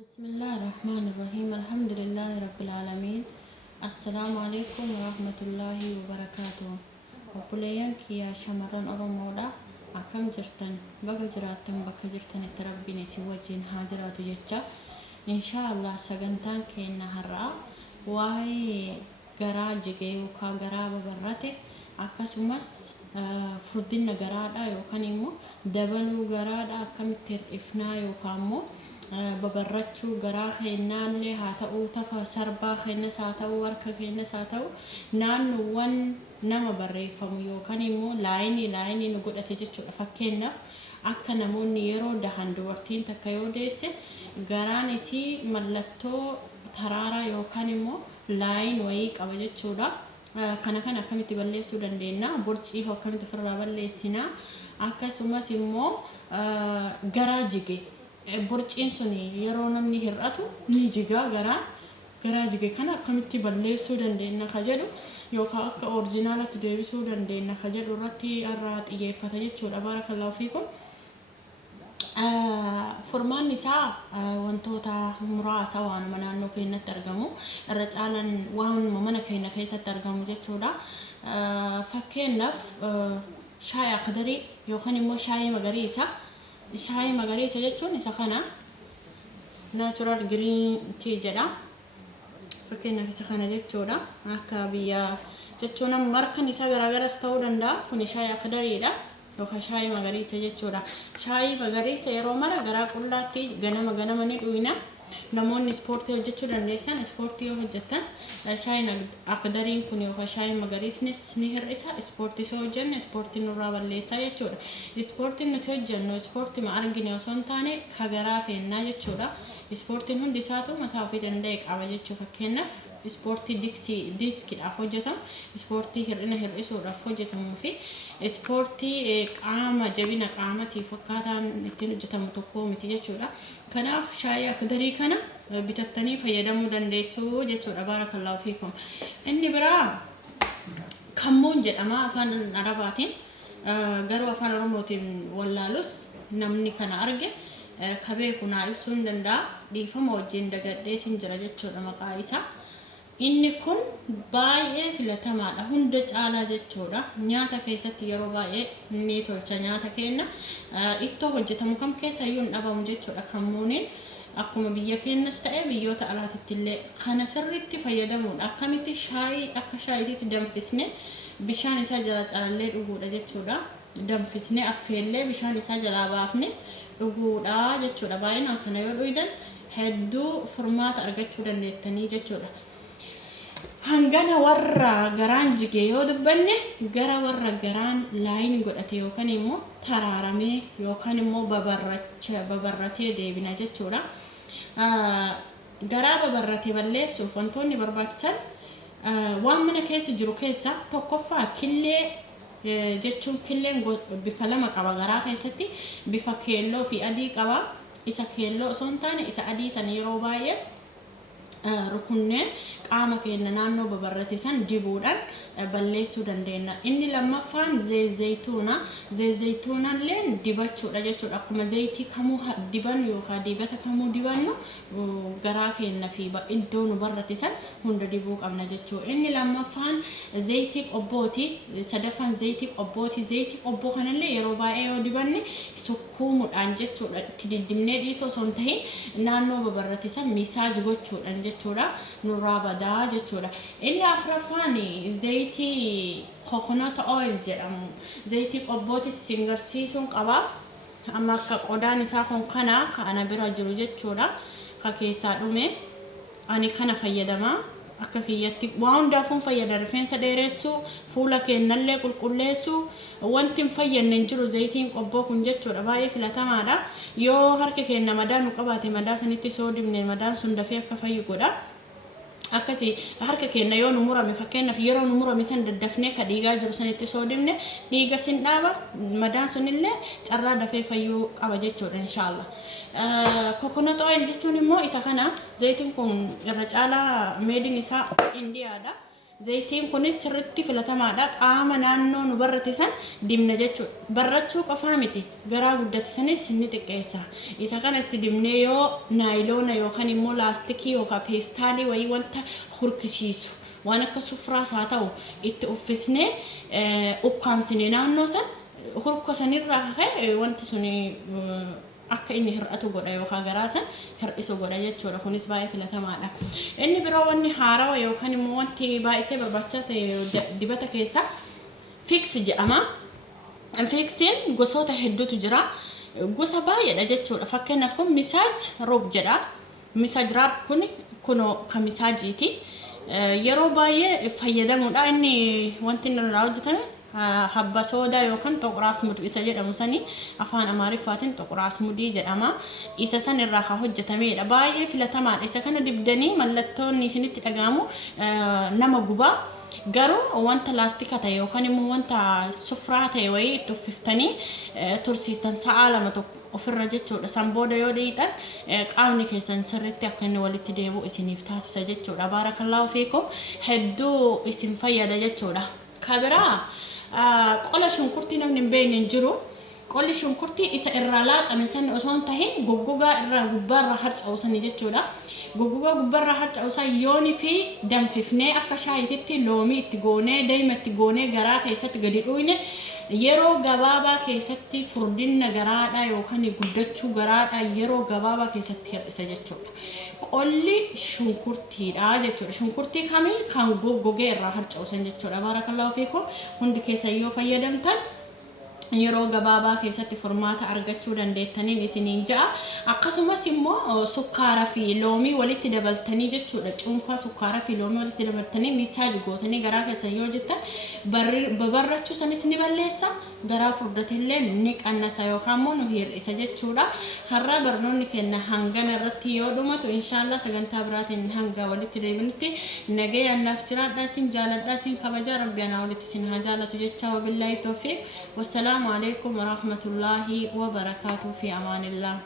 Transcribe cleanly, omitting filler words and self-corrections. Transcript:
بسم الله الرحمن الرحيم الحمد لله رب العالمين السلام عليكم ورحمة الله وبركاته وبليان كيا شمران أرمودا أكم جرتن بقى جراتن بقى جرتن التربيني سوى هاجرات يجا إن شاء الله سجنتان كينا هرا واي جراجي وكا جرابة براتي أكاسومس furdina garaadha yookaan immoo dabaluu garaadha akkamitti hir'ifnaa yookaan immoo babarrachuu garaa keenyaallee haa ta'uu tafa sarbaa keenyas haa ta'uu harka keenyas haa ta'uu naannoowwan nama barreeffamu yookaan immoo laayinii nu godhate jechuudha. Fakkeenyaaf akka namoonni yeroo dahan dubartiin takka yoo deesse garaan isii mallattoo taraaraa yookaan immoo laayin wayii qaba jechuudha. Kana akkamitti balleessuu dandeenya? Borcii akkamitti ofirraa balleessina? Akkasumas immoo garaa jige borciin suni yeroo namni hir'atu ni jiga garaa jige kana akkamitti balleessuu dandeenya ka jedhu yookaan akka orijinaalatti deebisuu dandeenya ka jedhu irratti irraa xiyyeeffata jechuudha. Barakallahu fiikum. Furmaan isaa wantoota muraasa waanuma naannoo keenyatti argamu irra caalan waanuma mana keenya keessatti argamu jechuudha. Fakkeenyaaf shaayii akdarii yookaan immoo shaayii magariisa jechuun isa kana natural green tea jedha. Fakkeenyaaf isa kana jechuudha. Akka biyya jechuun markan isaa garaagaras ta'uu danda'a. Kun shaayii akdariidha. Yookaan shaayii magariisa jechuudha. Shaayii magariisa yeroo mara garaa qullaatti ganama ni dhuyna. Namoonni ispoortii hojjechuu dandeessan ispoortii yoo hojjetan shaayiin akdariin kun yookaan shaayiin magariisnis ni hir'isa. Ispoortii soo hojjenne ispoortii nurraa balleessa jechuudha. Ispoortiin nuti hojjennu ispoortii ma argine osoo hin taane ka garaa feennaa jechuudha. Ispoortiin hundi isaatu mataa ofii danda'e qaba jechuu. Fakkeenyaaf ispoortii diiskiidhaaf hojjetamu, ispoortii hir'ina hir'isuudhaaf hojjetamuu fi ispoortii qaama jabina qaamatiif akkaataan ittiin hojjetamu tokko miti jechuudha. Kanaaf shaayii akdarii kana bitattanii fayyadamuu dandeessu jechuudha. Barakallahu fiikum. Inni biraa kammoon jedhama afaan arabaatiin, garuu afaan oromootiin wallaalus namni kana arge kabee kunaa ibsuu hin danda'a. Dhiifama wajjin dagadheetiin jira jechuudha maqaa isaa. Inni kun baay'ee filatamaadha hunda caalaa jechuudha. Nyaata keessatti yeroo baay'ee ni tolcha nyaata keenya. Ittoo hojjetamu kam keessa iyyuu hin dhabamu jechuudha. Kammooniin akkuma biyya keenyas ta'e biyyoota alaatitti illee kana sirriitti fayyadamuudha. Akkamitti shaayii akka shaayiitti danfisne bishaan isaa jala calallee dhuguudha jechuudha. Danfisne affeellee bishaan isaa jalaa baafne dhuguudha jechuudha. Baay'inaan kana yoo dhuydan hedduu furmaata argachuu dandeettanii jechuudha. Hangana warra garaan jige yoo dubbanne gara warra garaan laayin godhate yookaan immoo taraaramee yookaan immoo babarratee deebina jechuudha. Garaa babarratee balleessuuf wantoonni barbaachisan waan mana keessa jiru keessa tokkoffaa killee jechuun killeen bifa lama qaba garaa keessatti bifa keelloo fi adii qaba. Isa keelloo osoo hin taane isa adii san yeroo baay'ee rukunnee qaama keenya naannoo babarrate san dibuudhaan balleessuu dandeenya. Inni lammaffaan zeyituunallee dibachuudha jechuudha. Akkuma zayitii kamuu dibannu yookaan dibata kamuu dibannu garaa keenya fi iddoo nu barrate san hunda dibuu qabna jechuudha. Inni lammaffaan zayitii qobbooti. Sadaffaan zayitii qobbooti. Zayitii qobboo kanallee yeroo baay'ee yoo dibanne sukkuumuudhaan jechuudha. Itti diddimnee dhiisoo osoo hin tahin naannoo babarrate san misaaji gochuudhaan jechuudha. Nurraa badaa jechuudha. Inni afuraffaan zayitii coconut oil jedhamu. Zayitii qobbooti singarsiisuun qaba. Amma akka qodaan isaa kun kana bira jiru jechuudha. Ka keessaa dhume ani kana fayyadama. Akka kiyyatti waan hundaafuun fayyada. Rifeensa dheeressuu, fuula keenyallee qulqulleessuu wanti hin fayyadne hin jiru zayitiin qobboo kun jechuudha. Baay'ee filatamaadha. Yoo harka keenya madaa nu qabaate madaa sanitti soo dibne madaan sun dafee akka fayyu godha. Akkasii harka keenya yoo nu murame fakkeenyaaf yeroo nu murame san daddafnee ka dhiigaa jiru sanitti soo dibne dhiiga sin dhaaba madaan sunillee carraa dafee fayyuu qaba jechuudha inshallah. Coconut oil jechuun immoo isa kana zayitiin kun irra caalaa meediin isaa Indiyaadha. Zaytiin kunis sirriitti filatamaadha. Qaama naannoo nu barratisan dibna jechuudha. Barrachuu qofaa miti. Garaa guddatisanis ni xiqqeessa. Isa kanatti dibnee yoo naayiloona yookaan immoo laastikii yookaan peestaalii wayii wanta hurkisiisu waan akka sufraas haa ta'u itti uffisnee ukkaamsine naannoo san hurka sanirraa ka'e wanti suni akka inni hir'atu godha yookaan garaa san hir'isu godha jechuudha. Kunis baay'ee filatamaadha. Inni biroo wanni haarawaa yookaan immoo wanti baay'ee barbaachisaa ta'e dibata keessa fiiksi jedhama. Fiiksiin gosoota hedduutu jira. Gosa baay'eedha jechuudha. Fakkeenyaaf kun misaaj roob jedha. Misaaj raab kun kan misaajiiti. Yeroo baay'ee fayyadamuudha. Inni wanti inni irraa hojjetame habba soodaa yookaan xoqraas mudii isa jedhamu sanii afaan amaariffaatiin xoqraas mudii jedhama. Isa san irraa kan hojjetamedha. Baay'ee filatamaadha. Isa kana dibdanii mallattoonni isinitti dhagahamu nama gubaa. Garuu wanta laastika ta'e yookaan immoo wanta sufraa ta'e wayii itti uffiftanii tursiistan sa'a lama ofirra jechuudha. San booda yoo dhiitan qaamni keessan sirriitti akka inni walitti deebi'u isiniif taasisa jechuudha. Baarakallaahu fiikum hedduu isin fayyada jechuudha. Kabiraa qola shunkurtii namni hin beekne hin jiru. Qolli shunkurtii isa irraa laaxame san osoo hin tahin goggogaa irraa gubbaarraa harca'u sani jechuudha. Goggogaa gubbaarraa harca'u san yoonii fi danfifnee akka shaayiititti loomii itti goonee daa'ima itti goonee garaa keessatti gadi dhuyne yeroo gabaabaa keessatti furdinna garaadhaa yookaan guddachuu garaadhaa yeroo gabaabaa keessatti hir'isa jechuudha. Qolli shunkurtiidha jechuudha. Shunkurtii kamii kan goggogee irraa harca'u san jechuudha. Baarakallaahu fiikum hundi keessan yoo fayyadamtan yeroo gabaabaa keessatti furmaata argachuu dandeettaniin isiniin ja'a. Akkasumas immoo sukkaaraa fi loomii walitti dabaltanii jechuudha. Cuunfaa sukkaaraa fi loomii walitti dabaltanii misaaj gootanii garaa keessan yoo jettan babarrachuu sanis ni balleessa. Garaa furdatillee ni qannasa yookaan immoo nu hir'isa jechuudha. Har'a barnoonni keenya hangana irratti yoo dhumatu inshaallah sagantaa biraatiin hanga walitti deebinutti nagayaan naaf jiraadhaa isin jaaladhaa isin kabajaa rabbi anaa walitti isin haa jaalatu jecha wabillahi tawfiiq. Wassalamu alaikum warahmatullahi wabarakatuh fi amanillah.